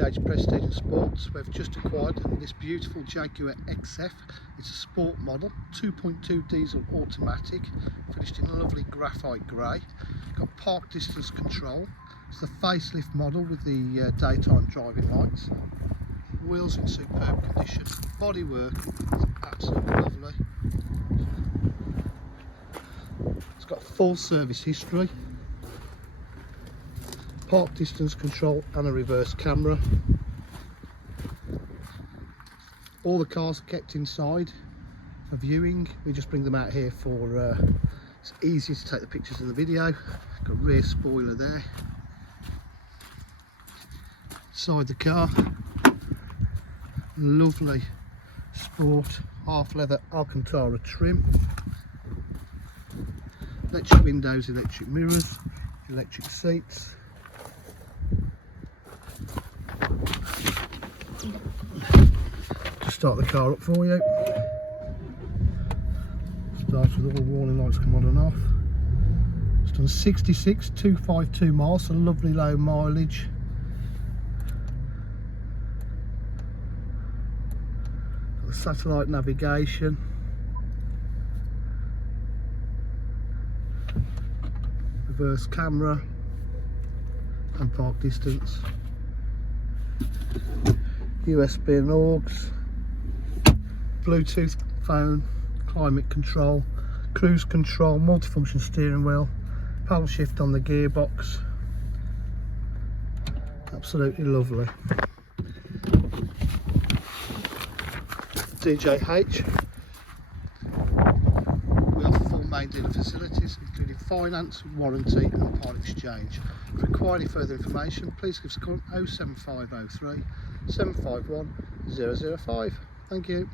HH Prestige and Sports. We've just acquired this beautiful Jaguar XF. It's a sport model, 2.2 diesel automatic, finished in a lovely graphite grey. Got park distance control. It's the facelift model with the daytime driving lights. Wheels in superb condition. Bodywork is absolutely lovely. It's got full service history. Park distance control and a reverse camera. All the cars are kept inside for viewing. We just bring them out here for it's easier to take the pictures in the video. Got rear spoiler there. Inside the car, lovely sport half leather Alcantara trim. Electric windows, electric mirrors, electric seats. Just start the car up for you. Starts with all warning lights come on and off. It's done 66,252 miles, so lovely low mileage. Got the satellite navigation. Reverse camera and park distance. USB and aux, Bluetooth phone, climate control, cruise control, multifunction steering wheel, paddle shift on the gearbox. Absolutely lovely. DJH. We offer full main dealer facilities including finance, warranty and part exchange. If you require any further information, please give us a call on 07503 751 005. Thank you.